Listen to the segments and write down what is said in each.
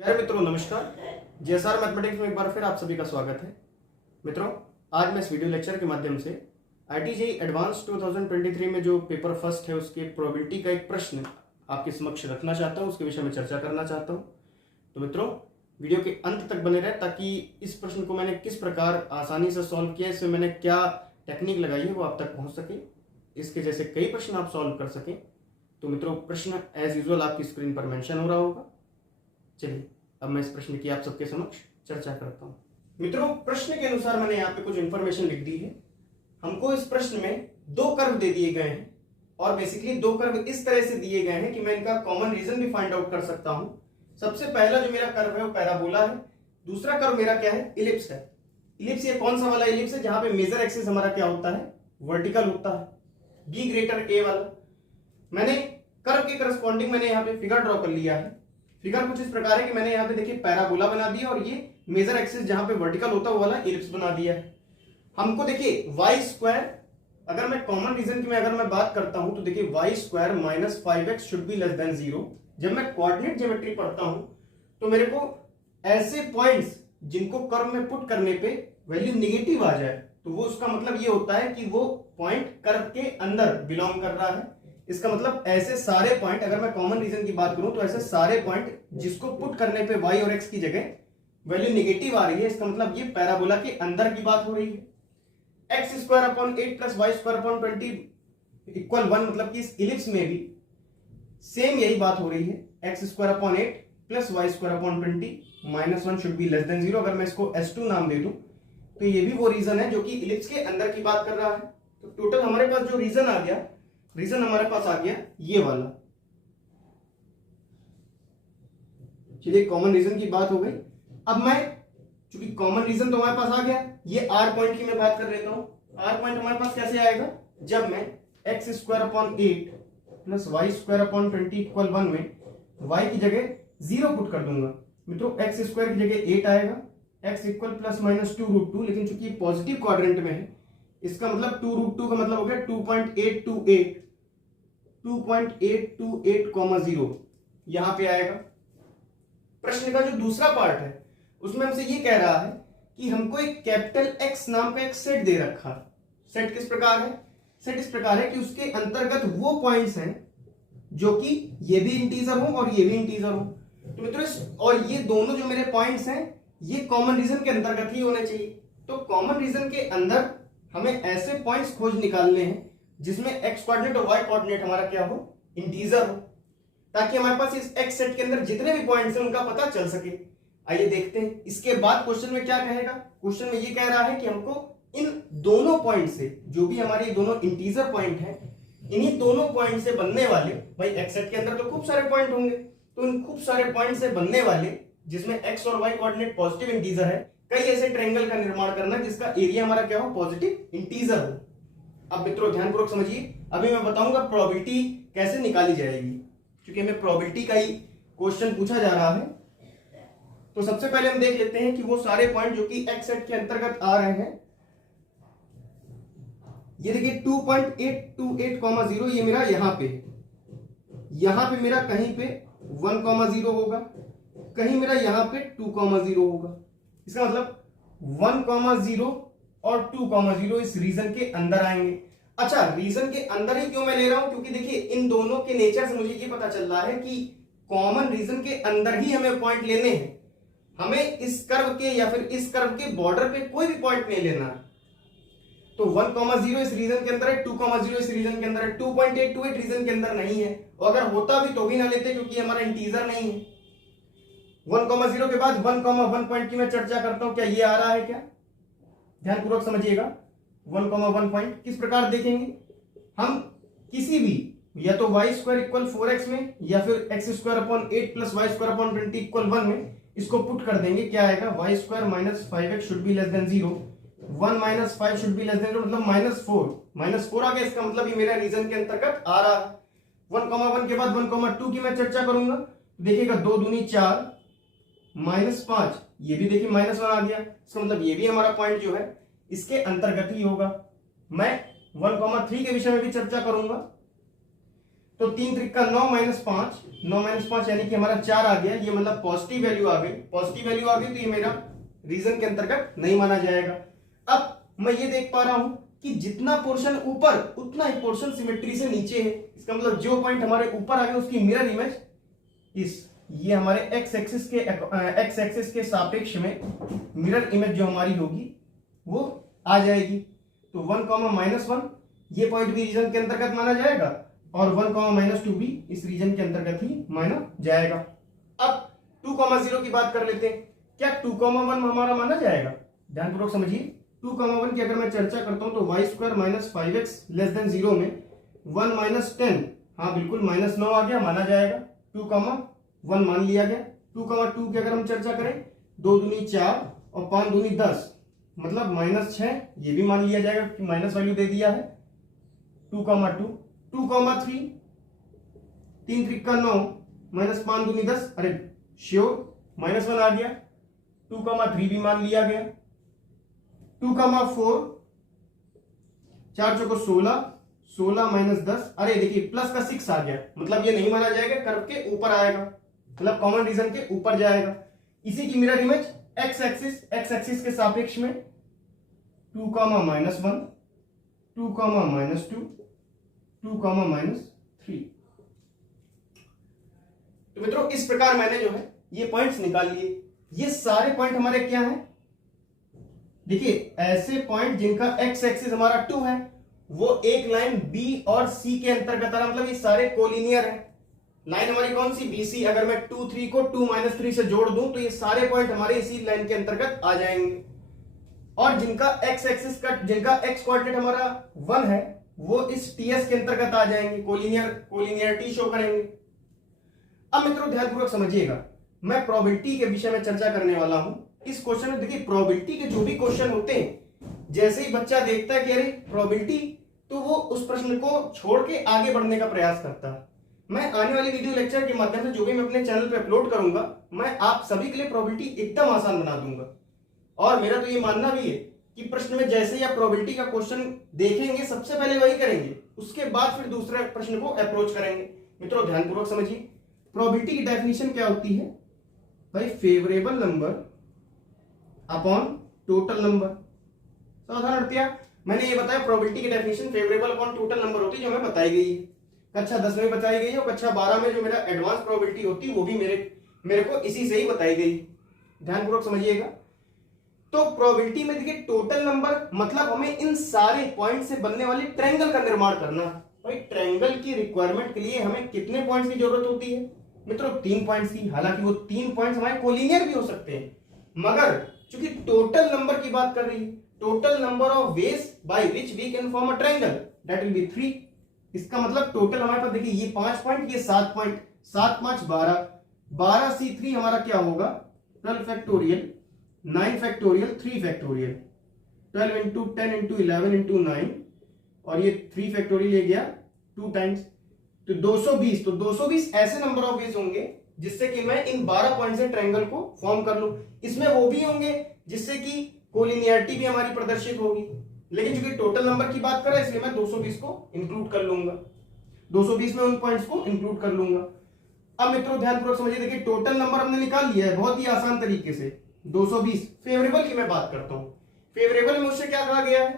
प्यारे मित्रों नमस्कार। जेएसआर मैथमेटिक्स में एक बार फिर आप सभी का स्वागत है। मित्रों, आज मैं इस वीडियो लेक्चर के माध्यम से आईटीजेई एडवांस 2023 में जो पेपर फर्स्ट है उसके प्रोबेबिलिटी का एक प्रश्न आपके समक्ष रखना चाहता हूँ, उसके विषय में चर्चा करना चाहता हूँ। तो मित्रों, वीडियो के अंत तक बने रहे ताकि इस प्रश्न को मैंने किस प्रकार आसानी से सॉल्व किया, इसमें मैंने क्या टेक्निक लगाई है वो आप तक पहुँच सके, इसके जैसे कई प्रश्न आप सॉल्व कर सकें। तो मित्रों, प्रश्न एज यूजुअल आपकी स्क्रीन पर मेंशन हो रहा होगा। चलिए अब मैं इस प्रश्न की आप सबके समक्ष चर्चा करता हूं। मित्रों, प्रश्न के अनुसार मैंने यहाँ पे कुछ इंफॉर्मेशन लिख दी है। हमको इस प्रश्न में दो कर्व दे दिए गए हैं और बेसिकली दो कर्व इस तरह से दिए गए हैं कि मैं इनका कॉमन रीजन भी फाइंड आउट कर सकता हूं। सबसे पहला जो मेरा कर्व है वो पैराबोला है, दूसरा कर्व मेरा क्या है, इलिप्स है। इलिप्स ये कौन सा वाला इलिप्स है जहां पे मेजर एक्सिस हमारा क्या होता है, वर्टिकल होता है, बी ग्रेटर ए वाला। मैंने कर्व के करस्पॉन्डिंग मैंने यहाँ पे फिगर ड्रॉ कर लिया है। फिगर कुछ इस प्रकार है कि मैंने यहाँ पे देखिए पैराबोला बना दिया और ये मेजर एक्सिस जहां पे वर्टिकल होता है वो वाला इलिप्स बना दिया है। हमको देखिए वाई स्क्वायर, अगर मैं कॉमन रीजन की अगर मैं बात करता हूं तो देखिए y square minus 5x should be less than 0। जब मैं कोऑर्डिनेट ज्योमेट्री पढ़ता हूं तो मेरे को ऐसे पॉइंट्स जिनको कर्व में पुट करने पे वैल्यू निगेटिव आ जाए तो वो उसका मतलब ये होता है कि वो पॉइंट कर्व के अंदर बिलोंग कर रहा है। इसका मतलब ऐसे सारे पॉइंट, अगर मैं कॉमन रीजन की बात करूं तो ऐसे सारे पॉइंट जिसको पुट करने पे y और x की जगह वैल्यू निगेटिव आ रही है, इसका मतलब ये पैराबोला के अंदर की बात हो रही है। X square upon 8 plus y square upon 20 equal 1, मतलब कि इस इलिप्स में भी सेम यही बात हो रही है। X square upon 8 plus y square upon 20 minus 1 should be less than 0। अगर मैं इसको S2 नाम दे दूं तो ये भी वो रीजन है जो कि इलिप्स के अंदर की बात कर रहा है। तो टोटल हमारे पास जो रीजन आ गया, रीजन हमारे पास आ गया ये वाला। चलिए कॉमन रीजन की बात हो गई। अब मैं चूंकि कॉमन रीजन तो हमारे पास आ गया, ये आर पॉइंट की मैं बात कर लेता हूं। आर पॉइंट हमारे पास कैसे आएगा, जब मैं x square upon 8 plus y square upon 20 equal 1 में वाई की जगह 0 पुट कर दूंगा। मित्रों, एक्स स्क्वायर की जगह 8 आएगा, एक्स इक्वल प्लस माइनस 2√2, लेकिन चूंकि पॉजिटिव क्वाड्रेंट में है इसका मतलब 2√2 का मतलब हो गया 2.828,0 यहां पे आएगा। प्रश्न का जो दूसरा पार्ट है उसमें हमसे ये कह रहा है कि हमको एक कैपिटल एक्स नाम का एक सेट दे रखा। सेट किस प्रकार है, सेट इस प्रकार है कि उसके अंतर्गत वो पॉइंट्स हैं जो कि ये भी इंटीजर हो और ये भी इंटीजर हो। तो मित्रों, और ये दोनों जो मेरे पॉइंट्स हैं ये कॉमन रीजन के अंतर्गत ही होने चाहिए। तो कॉमन रीजन के अंदर हमें ऐसे पॉइंट्स खोज निकालने हैं जिसमें एक्स कोऑर्डिनेट और वाई कोऑर्डिनेट हमारा क्या हो, इंटीजर हो, ताकि हमारे पास इस एक्स सेट के अंदर जितने भी पॉइंट्स हैं उनका पता चल सके। आइए देखते हैं इसके बाद क्वेश्चन में क्या कहेगा। क्वेश्चन में ये कह रहा है कि हमको इन दोनों पॉइंट से, जो भी हमारे दोनों इंटीजर पॉइंट हैं, इन्हीं दोनों पॉइंट से बनने वाले, भाई एक्स सेट के अंदर तो खूब सारे पॉइंट होंगे, तो इन खूब सारे पॉइंट से बनने वाले जिसमें एक्स और वाई कोऑर्डिनेट पॉजिटिव इंटीजर है, कई ऐसे ट्रायंगल का निर्माण करना जिसका एरिया हमारा क्या हो, पॉजिटिव इंटीजर हो। अब मित्रों ध्यानपूर्वक समझिए, अभी मैं बताऊंगा प्रोबेबिलिटी कैसे निकाली जाएगी, क्योंकि हमें प्रोबेबिलिटी का ही क्वेश्चन पूछा जा रहा है। तो सबसे पहले हम देख लेते हैं कि वो सारे पॉइंट जो कि एक्स सेट के अंतर्गत आ रहे हैं। ये देखिए 2.828,0 ये मेरा यहां पे मेरा कहीं पे 1,0 होगा, कहीं मेरा यहां पे 2,0 होगा। इसका मतलब 1,0 और 2,0 इस रीजन के अंदर आएंगे। अच्छा, रीजन के अंदर ही क्यों मैं ले रहा हूं, क्योंकि देखिए इन दोनों के नेचर से मुझे ये पता चल रहा है कि कॉमन रीजन के अंदर ही हमें पॉइंट लेने हैं। हमें इस कर्व के या फिर इस कर्व के बॉर्डर पे कोई भी पॉइंट नहीं लेना। तो 1,0 इस रीजन के अंदर है, 2,0 इस रीजन के अंदर है, 2.828 रीजन के अंदर नहीं है, और अगर होता भी तो भी ना लेते क्योंकि हमारा इंटीजर नहीं है। 1,0 के बाद 1,1 पॉइंट की मैं चर्चा करता हूं, क्या ये आ रहा है क्या, ध्यानपूर्वक समझिएगा। 1,1 पॉइंट किस प्रकार देखेंगे हम, किसी भी या तो वाई स्क्वायर इक्वल 4x में या फिर x square upon 8 plus y square upon 20 equal 1 में इसको पुट कर देंगे। क्या आएगा, y square minus 5x should be less than 0, 1 minus 5 should be less than 0, मतलब -4 आ गया। इसका मतलब ये मेरा रीजन के अंतर्गत आ रहा है। 1,1 के बाद 1,2 की मैं चर्चा करूंगा। देखिएगा 2 दूनी 4, -5, ये भी देखिए -1 आ गया। इसका मतलब ये भी हमारा पॉइंट जो है इसके अंतर्गत ही होगा। मैं 1,3 के विषय में भी चर्चा करूंगा। तो 3 त्रिका 9 माइनस 5, 9 माइनस 5 यानी कि हमारा 4 आ गया, ये मतलब पॉजिटिव वैल्यू आ गई। पॉजिटिव वैल्यू आ गई तो ये मेरा रीजन के अंतर्गत नहीं माना जाएगा। अब मैं ये देख पा रहा हूं कि जितना पोर्शन ऊपर उतना ही पोर्शन सिमेट्री से नीचे है। इसका मतलब जो पॉइंट हमारे ऊपर आ गए उसकी मिरर इमेज ये हमारे एक्स एक्सिस के सापेक्ष में मिरर इमेज जो हमारी होगी वो आ जाएगी। तो 1, -1 ये पॉइंट भी रीजन के अंतर्गत माना जाएगा और 1, -2 भी इस रीजन के अंतर्गत ही माना जाएगा। अब 2, 0 की बात कर लेते हैं। क्या 2, 1 हमारा माना जाएगा? ध्यानपूर्वक समझिए। 2, 1 की अगर मैं चर्चा करता हूं तो y² - 5x < 0 में 1 - 10, हाँ बिल्कुल -9 आ गया, माना जाएगा। 2, 1 मान लिया गया। 2, 2 की अगर हम चर्चा करें 2 दूनी 4 और 5 दूनी 10 मतलब -6, ये भी मान लिया जाएगा कि माइनस वैल्यू दे दिया है। 2, 2, 3 3 त्रिका 9 -5 दूनी 10, अरे श्योर -1 आ गया। 2, 3 भी मान लिया गया। 2, 4 4 चौको 16, 16 - 10, अरे देखिए प्लस का 6 आ गया, मतलब ये नहीं माना जाएगा, कर्व के ऊपर आएगा, मतलब कॉमन रीजन के ऊपर जाएगा। इसी की मिरर इमेज एक्स एक्सिस के सापेक्ष में 2, -1, 2, -2, 2, -3। तो मित्रों इस प्रकार मैंने जो है ये पॉइंट्स निकाल लिए। ये सारे पॉइंट हमारे क्या हैं? देखिए ऐसे पॉइंट जिनका एक्स एक्सिस हमारा 2 है वो एक लाइन बी और सी के अंतर्गत आ रहा, मतलब ये सारे कोलिनियर है। लाइन हमारी कौन सी? BC। अगर मैं 2, 3 को 2, -3 से जोड़ दूं तो ये सारे पॉइंट हमारे इसी लाइन के अंतर्गत आ जाएंगे। और जिनका एक्स एक्सिस का जिनका एक्स कोऑर्डिनेट हमारा 1 है वो इस TS के अंतर्गत आ जाएंगे, कोलिनियरिटी शो करेंगे। अब मित्रों ध्यानपूर्वक समझिएगा, मैं प्रोबेबिलिटी के विषय में चर्चा करने वाला हूं। इस क्वेश्चन में देखिए प्रोबेबिलिटी के जो भी क्वेश्चन होते हैं, जैसे ही बच्चा देखता है कि अरे प्रोबेबिलिटी, तो वो उस प्रश्न को छोड़ के आगे बढ़ने का प्रयास करता है। मैं आने वाली वीडियो लेक्चर के माध्यम से जो भी मैं अपने चैनल पे अपलोड करूंगा, मैं आप सभी के लिए प्रोबेबिलिटी एकदम आसान बना दूंगा। और मेरा तो ये मानना भी है कि प्रश्न में जैसे ही आप प्रोबेबिलिटी का क्वेश्चन देखेंगे सबसे पहले वही करेंगे, उसके बाद फिर दूसरे प्रश्न को अप्रोच करेंगे। मित्रों ध्यानपूर्वक समझिए, प्रोबेबिलिटी की डेफिनेशन क्या होती है भाई? Favourable number upon total number. साधारणतया मैंने ये बताया प्रोबेबिलिटी की definition favourable upon total number होती है, जो हमें बताई गई है, कक्षा 10 में बताई गई है, और कक्षा 12 में जो मेरा एडवांस प्रोबेबिलिटी होती है वो भी मेरे को इसी से ही बताई गई। ध्यानपूर्वक समझिएगा। तो प्रोबेबिलिटी में देखिए टोटल नंबर मतलब हमें इन सारे पॉइंट से बनने वाले ट्रायंगल का निर्माण करना है। भाई ट्रायंगल की रिक्वायरमेंट के लिए हमें कितने पॉइंट्स की जरूरत होती है मित्रों? 3 पॉइंट्स की। हालांकि वो 3 पॉइंट्स हमारे कोलिनियर भी हो सकते हैं, मगर चूंकि टोटल नंबर की बात कर रही है, total number of ways by which we can form a triangle, that will be 3। इसका मतलब टोटल हमारे पास देखिए ये 5 पॉइंट, ये 7 पॉइंट, 7, 5, 12, 12 C3 हमारा क्या होगा? 12 factorial, 9 factorial, 3 factorial, 12 into 10 into 11 into 9, और ये 3 फैक्टोरियल ले गया 2 टाइम्स, तो 220। तो 220 ऐसे नंबर ऑफ वेज होंगे जिससे कि मैं इन 12 पॉइंट से ट्रायंगल को फॉर्म कर लूं। इसमें वो भी होंगे जिससे कि कोलिनियरिटी भी हमारी प्रदर्शित होगी, लेकिन चूंकि टोटल नंबर की बात कर रहे हैं इसलिए मैं 220 को इंक्लूड कर लूंगा, 220 में उन पॉइंट्स को इंक्लूड कर लूंगा। अब मित्रों ध्यानपूर्वक समझिए, देखिए टोटल नंबर हमने निकाल लिया है बहुत ही आसान तरीके से, 220। फेवरेबल की मैं बात करता हूं। फेवरेबल में उससे क्या कहा गया है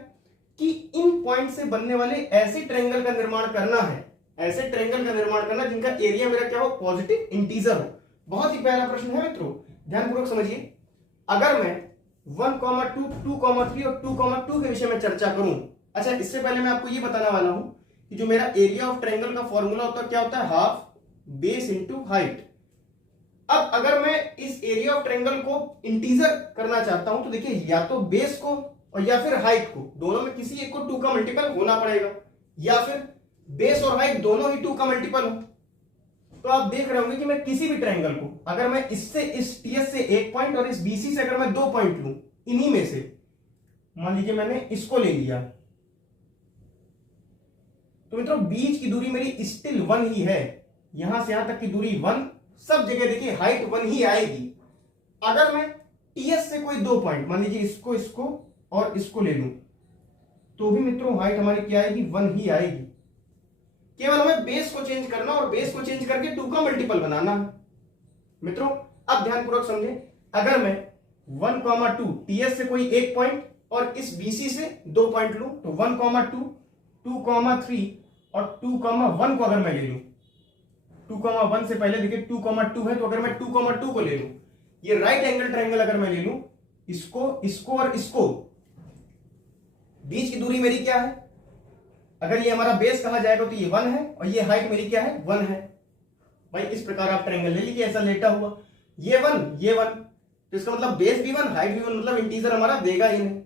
कि इन पॉइंट से बनने वाले ऐसे ट्रायंगल का निर्माण करना है, ऐसे ट्रायंगल का निर्माण करना जिनका एरिया मेरा क्या हो? पॉजिटिव इंटीजर हो। बहुत ही प्यारा प्रश्न है मित्रों, ध्यानपूर्वक समझिए। अगर मैं 1, 2, 2, 3 और 2, 2 के विषय में चर्चा करूं, अच्छा इससे पहले मैं आपको ये बताने वाला हूं कि जो मेरा एरिया ऑफ ट्रायंगल का फॉर्मूला होता है क्या होता है? Half base into height. अब अगर मैं इस एरिया ऑफ ट्रायंगल को इंटीजर करना चाहता हूं तो देखिए या तो बेस को और या फिर हाइट को, दोनों में किसी एक को 2 का मल्टीपल होना पड़ेगा, या फिर बेस और हाइट दोनों ही 2 का मल्टीपल हो। तो आप देख रहे होंगे कि मैं किसी भी ट्रायंगल को अगर मैं इससे इस TS से 1 पॉइंट और इस BC से अगर मैं 2 पॉइंट लूं, इन्हीं में से मान लीजिए मैंने इसको ले लिया, तो मित्रों बीच की दूरी मेरी स्टिल 1 ही है, यहां से यहां तक की दूरी 1, सब जगह देखिए हाइट 1 ही आएगी। अगर मैं TS से कोई 2 पॉइंट मान लीजिए इसको और इसको ले लूं तो भी मित्रों हाइट हमारी क्या आएगी? 1 ही आएगी। केवल हमें बेस को चेंज करना और बेस को चेंज करके 2 का मल्टीपल बनाना है। मित्रों अब ध्यानपूर्वक समझे, अगर मैं 1,2 टीएस से कोई एक पॉइंट और इस बीसी से 2 पॉइंट लूं तो 1,2, 2,3 और 2,1 को अगर मैं ले लूं, 2,1 से पहले देखिए 2,2 है, तो अगर मैं 2,2 को ले लूं, ये राइट एंगल ट्रायंगल अगर मैं ले लूं, इसको और इसको, बीच की दूरी मेरी क्या है, अगर ये हमारा बेस कहा जाएगा तो ये 1 है और ये हाइट मेरी क्या है 1 है। भाई इस प्रकार आप ट्रायंगल ले लीजिए, ऐसा लेटा हुआ, ये 1 तो इसका मतलब बेस भी 1 हाइट भी 1, मतलब इंटीजर हमारा देगा ही नहीं।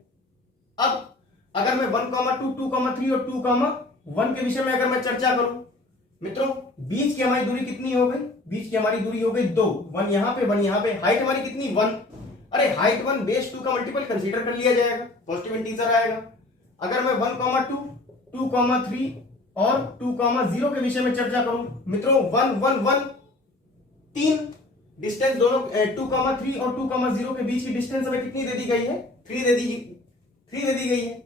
अब अगर मैं 1,2, 2,3 और 2,1 के विषय में अगर मैं चर्चा करूं, मित्रों बीच की हमारी दूरी कितनी हो गई, बीच की हमारी दूरी हो गई 2, 1 यहां पे 1 यहां पे, हाइट हमारी कितनी 1, अरे हाइट 1 बेस 2 का मल्टीपल कंसीडर कर लिया जाएगा, पॉजिटिव इंटीजर आएगा। अगर मैं 1,2, 2,3 और 2,0 के विषय में चर्चा करूं, मित्रों 1, 1, 1 3 डिस्टेंस दोनों 2,3 और 2,0 के बीच की डिस्टेंस हमें कितनी दे दी गई है, 3 दे दी गई है।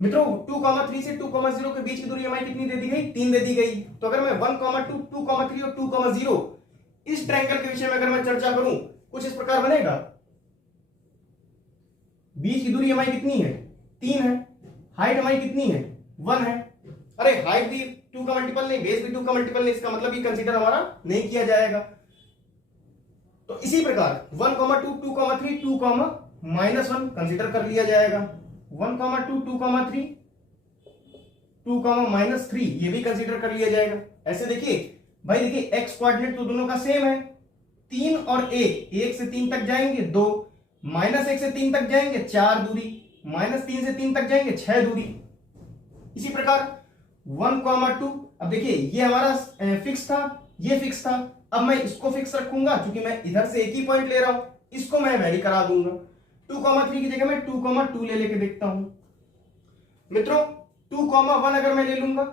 मित्रों 2,3 से 2,0 के बीच की दूरी हमारी कितनी दे दी गई, 3 दे दी गई। तो अगर मैं 1,2, 2,3 और 2,0 इस ट्रायंगल के विषय में अगर मैं चर्चा करूं, कुछ इस प्रकार बनेगा। बीच की दूरी हमारी कितनी है 3 है, हाइट हमारी कितनी है 1 है, अरे हाइट भी 2 का मल्टीपल नहीं, बेस भी 2 का मल्टीपल नहीं, इसका मतलब ये कंसीडर हमारा नहीं किया जाएगा। तो इसी प्रकार 1,2, 2,3, 2,-1 कंसीडर कर लिया जाएगा, 1,2, 2,3, 2,-3 ये भी कंसीडर कर लिया जाएगा। ऐसे देखिए भाई, देखिए एक्स कोऑर्डिनेट तो दोनों का सेम है, 3 और 1 से 3 तक जाएंगे 2, -1 से 3 तक जाएंगे 4 दूरी, -3 से 3 तक जाएंगे 6 दूरी। इसी प्रकार 1,2, अब देखिए ये हमारा फिक्स था, ये फिक्स था, अब मैं इसको फिक्स रखूंगा क्योंकि मैं इधर से एक ही पॉइंट ले रहा हूं, इसको मैं वेरी करा दूंगा। 2,3 की जगह मैं 2,2 ले लेके देखता हूं। मित्रों 2,1 अगर मैं ले लूंगा,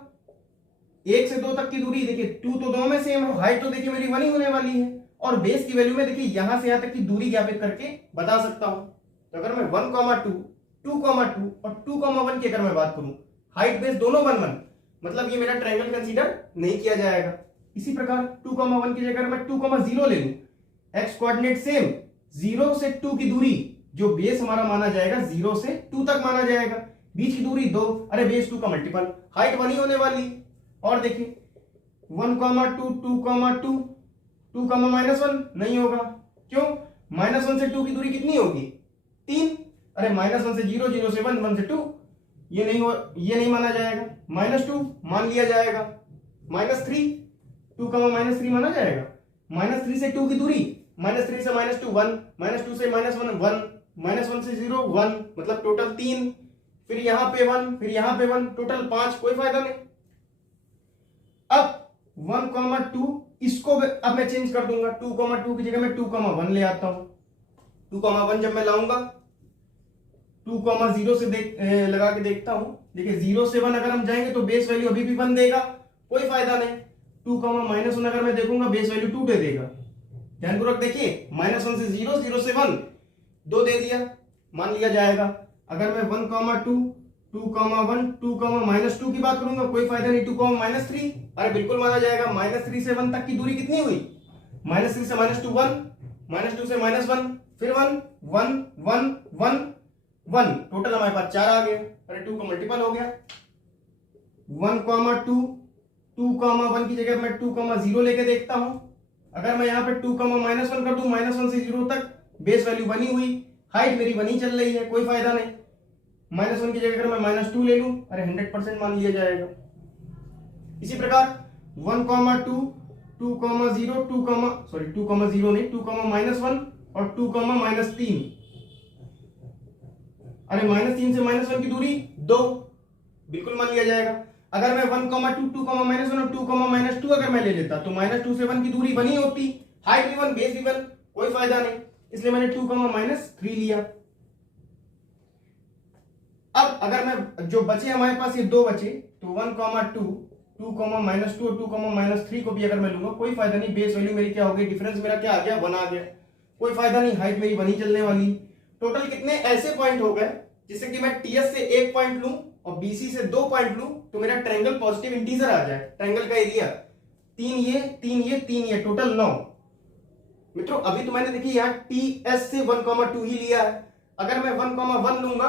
1 से 2 तक की दूरी, देखिए 2 तो दोनों में सेम है, हाइट तो देखिए मेरी 1 ही होने वाली है, और बेस की वैल्यू में देखिए यहां से यहां तक की दूरी ज्ञापित करके बता सकता हूं। तो अगर मैं 1,2, 2,2 और 2,1 की अगर मैं बात करूं, हाइट बेस दोनों 1, 1, मतलब ये मेरा ट्रायंगल कंसीडर नहीं किया जाएगा। इसी प्रकार 2,1 की जगह मैं 2,0 ले लूं, एक्स कोऑर्डिनेट सेम, 0 से 2 की दूरी, जो बेस हमारा माना जाएगा 0 से 2 तक माना जाएगा, बीच की दूरी 2, अरे बेस 2 का मल्टीपल, हाइट 1 ही होने वाली। और देखिए 1,2, 2,2, 2,-1 नहीं होगा, क्यों, -1 से 2 की दूरी कितनी होगी 3, अरे -1 से 0, 0 से 1, 1 से 2, ये नहीं माना जाएगा, -2 मान लिया जाएगा, -3, 2,-3 माना जाएगा, -3 से 2 की दूरी, -3 से -2 1, -2 से -1 1, -1 से 0 1, मतलब टोटल 3, फिर यहां पे 1, फिर यहां पे 1, टोटल 5, कोई फायदा नहीं। अब 1,2 इसको अब मैं चेंज कर दूंगा, 2,2 की जगह मैं 2,1 ले आता हूं। 2,1 जब मैं लाऊंगा, 2,0 से लगा के देखता हूं, देखिए 0 से 1 अगर हम जाएंगे तो बेस वैल्यू अभी भी 1 देगा, कोई फायदा नहीं। 2,-1 अगर मैं देखूंगा, बेस वैल्यू 2 दे देगा। ध्यानपूर्वक देखिए, -1 से 0, 0 से 1, 2 दे दिया, मान लिया जाएगा। अगर मैं 1,2, 2,1, 2,-2 की बात करूंगा, कोई फायदा नहीं, 2,-3, अरे बिल्कुल माना जाएगा। -3 से 1 तक की दूरी कितनी हुई, -3 से -2 1, -2 से -1, फिर 1 1 1 1 1, टोटल हमारे पास 4 आ गया, अरे 2 का मल्टीपल हो गया। 1,2, 2,1 की जगह मैं 2,0 लेके देखता हूं, अगर मैं यहाँ पे 2,-1 कर दूं, -1 से 0 तक, बेस वैल्यू बनी हुई, हाइट मेरी बनी चल रही है, कोई फायदा नहीं। -1 की जगह अगर मैं -2 ले लूं, अरे 100% मान लिया जाएगा। इसी प्रकार 1,2, 2,0, 2,0 नहीं, 2,-1 और 2,-3, अरे -3 से -1 की दूरी 2, बिल्कुल मान लिया जाएगा। अगर मैं 1,2, 2,-1 और 2,-2 अगर मैं ले लेता, तो -2 से 1 की दूरी बनी होती, हाइट भी 1, बेस भी 1, कोई फायदा नहीं, इसलिए मैंने 2,-3 लिया। अब अगर मैं जो बचे हमारे पास ये 2 बचे, तो 1,2, 2,-2 और 2,-3 को भी अगर मैं लूंगा, कोई फायदा नहीं, बेस वैल्यू मेरी क्या हो गई, डिफरेंस मेरा क्या आ गया, 1 आ गया, कोई फायदा नहीं, हाइट मेरी बनी चलने वाली। टोटल कितने ऐसे पॉइंट हो गए जिससे कि मैं टीएस से एक पॉइंट लूं और बीसी से 2 पॉइंट लूं तो मेरा ट्रायंगल पॉजिटिव इंटीजर आ जाए। ट्रायंगल का एरिया 3 ये 3 ये 3 ये टोटल 9। मित्रों अभी तो मैंने देखिए यहाँ टीएस से 1,2 ही लिया है। अगर मैं 1,1 लूंगा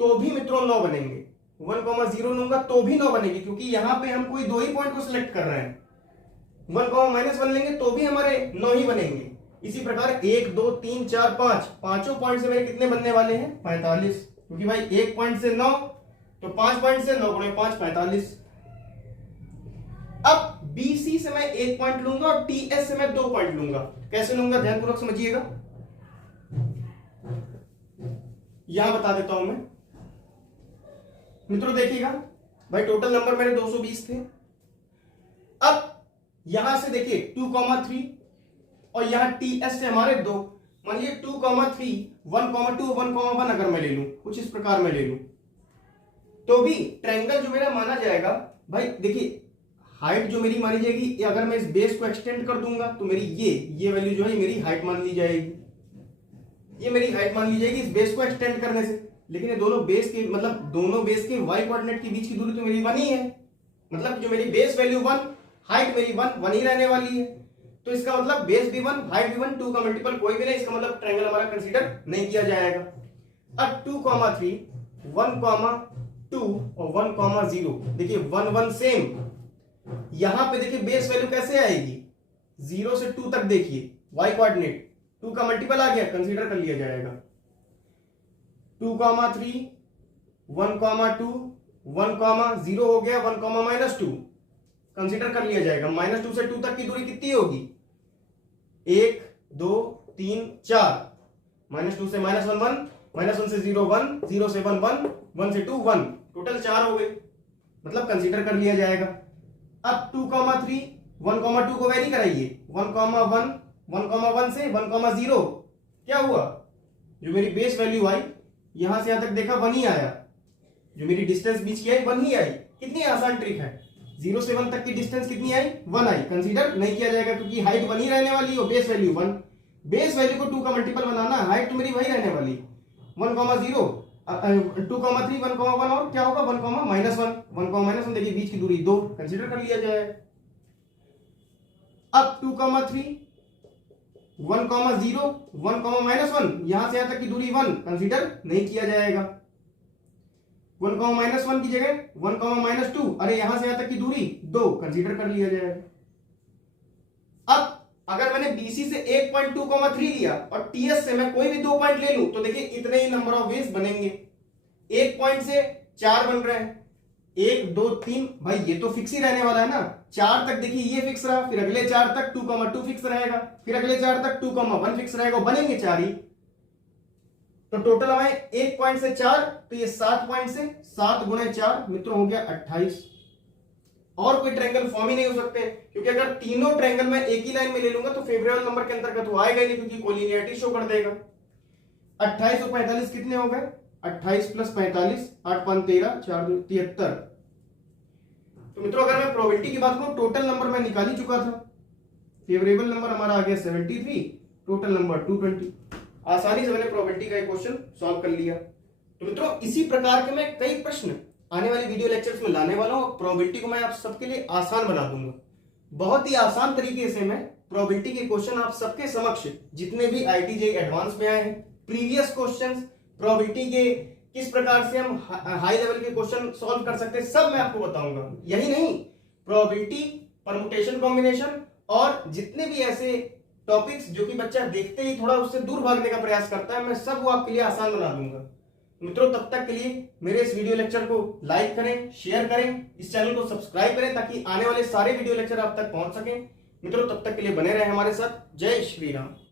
तो भी मित्रों 9 बनेंगे, 1,0 लूंगा तो भी 9 बनेगी, क्योंकि यहां पे हम कोई 2 ही पॉइंट को सिलेक्ट कर रहे हैं। 1,-1 लेंगे तो भी हमारे 9 ही बनेंगे। इसी प्रकार 1 2 3 4 5 पांचों पॉइंट से मेरे कितने बनने वाले हैं 45, क्योंकि भाई 1 पॉइंट से 9 तो 5 पॉइंट से 9 गुणे 5 45। अब बीसी से मैं 1 पॉइंट लूंगा और टीएस से मैं 2 पॉइंट लूंगा। कैसे लूंगा ध्यानपूर्वक समझिएगा, यहां बता देता हूं मैं। मित्रों देखिएगा भाई टोटल नंबर मेरे 220 थे। अब यहां से देखिए 2,3 और यहां टीएस से हमारे 2, मान लीजिए 2,3 1,2 1,1 अगर मैं ले लूं, कुछ इस प्रकार मैं ले लूं, तो भी ट्रायंगल जो मेरा माना जाएगा भाई देखिए हाइट जो मेरी मानी जाएगी, अगर मैं इस बेस को एक्सटेंड कर दूंगा तो मेरी ये वैल्यू जो है मेरी हाइट मान ली जाएगी, ये मेरी हाइट मान ली जाएगी इस बेस को एक्सटेंड करने से। लेकिन ये दोनों बेस के मतलब दोनों बेस के y कोऑर्डिनेट के बीच की दूरी तो मेरी 1 ही है, मतलब जो मेरी बेस वैल्यू 1 हाइट मेरी 1 ही रहने वाली है। तो इसका मतलब बेस भी 1 हाइट भी 1, 2 का मल्टीपल कोई भी नहीं, इसका मतलब ट्रायंगल हमारा कंसीडर नहीं किया जाएगा। अब 2,3 1,2 और 1,0 देखिए 1 1 सेम। यहां पे देखिए बेस वैल्यू कैसे आएगी 0 से 2 तक, देखिए y कोऑर्डिनेट 2 का मल्टीपल आ गया, कंसीडर कर लिया जाएगा। 2,3 1,2 1,0 हो गया, 1,-2 कंसीडर कर लिया जाएगा। -2 से 2 तक की दूरी कितनी होगी 1 2 3 4, -2 से -1 1, -1 से 0 1, 0 से 1 1, 1 से 2 1, टोटल 4 हो गए, मतलब कंसीडर कर लिया जाएगा। अब 2,3 1,2 को वेरी कराइए, 1,1 1,1 से 1,0 क्या हुआ, जो मेरी बेस वैल्यू आई यहां से यहां तक देखा 1 ही आया, जो मेरी डिस्टेंस बीच की आई 1 ही आई। कितनी आसान ट्रिक है, 0 से 1 तक की डिस्टेंस कितनी आई 1 आई, कंसीडर नहीं किया जाएगा क्योंकि हाइट 1 ही रहने वाली है, बेस वैल्यू 1, बेस वैल्यू को 2 का मल्टीपल बनाना, हाइट तो मेरी वही रहने वाली 1,0 2,3 1,1 और क्या होगा 1,-1 देखिए बीच की दूरी 2, कंसीडर कर लिया जाएगा। अब 2,3 1,0 1,-1 यहां से यहां तक की दूरी 1, कंसीडर नहीं किया जाएगा। 1,-1 की जगह 1,-2, अरे यहां से यहां तक की दूरी 2, कंसीडर कर लिया जाएगा। अब अगर मैंने बीसी से 1.2,3 लिया और टीएस से मैं कोई भी 2 पॉइंट ले लूं तो देखिए इतने ही नंबर ऑफ वेज बनेंगे। 1 पॉइंट से 4 बन रहे हैं, 1 2 3, भाई ये तो फिक्स ही रहने वाला है ना, 4 तक देखिए ये फिक्स रहा, फिर अगले 4 तक 2,2 फिक्स रहेगा, फिर अगले 4 तक 2,1 फिक्स रहेगा, बनेंगे 4 ही। तो टोटल हमें 1 पॉइंट से 4, तो ये 7 पॉइंट से 7 गुणे 4 मित्रों हो गया 28। और कोई ट्रायंगल फॉर्म ही नहीं हो सकते, क्योंकि अगर तीनों ट्रायंगल मैं एक ही लाइन में ले लूंगा तो फेवरेबल नंबर के अंतर्गत वो आएगा ही नहीं, क्योंकि कोलिनियरिटी शो कर देगा। 28 और 45 कितने हो गए, 28 + 45 8 5 13 4 2 73। तो मित्रों अगर मैं प्रोबेबिलिटी की बात करूं, टोटल नंबर मैं निकाल ही चुका था, फेवरेबल नंबर हमारा आ गया 73, टोटल नंबर 220। आसानी से मैंने प्रोबेबिलिटी का एक क्वेश्चन सॉल्व कर लिया। तो मित्रों इसी प्रकार के मैं कई प्रश्न आने वाले वीडियो लेक्चर्स में लाने वाला हूं, प्रोबेबिलिटी को मैं आप सबके लिए आसान बना दूंगा। बहुत ही आसान तरीके से मैं प्रोबेबिलिटी के क्वेश्चन आप सबके समक्ष, जितने भी आईटीजेई एडवांस में आए हैं, प्रीवियस क्वेश्चंस, प्रोबेबिलिटी के किस प्रकार से हम हाई लेवल के क्वेश्चन सॉल्व कर सकते हैं, सब मैं आपको बताऊंगा। यही नहीं, प्रोबेबिलिटी, परम्यूटेशन कॉम्बिनेशन और जितने भी ऐसे टॉपिक्स जो कि बच्चा देखते ही थोड़ा उससे दूर भागने का प्रयास करता है, मैं सब वो आपके लिए आसान बना दूंगा। मित्रों तब तक के लिए मेरे इस वीडियो लेक्चर को लाइक करें, शेयर करें, इस चैनल को सब्सक्राइब करें ताकि आने वाले सारे वीडियो लेक्चर आप तक पहुंच सकें। मित्रों तब तक के लिए बने रहें हमारे साथ। जय श्री राम।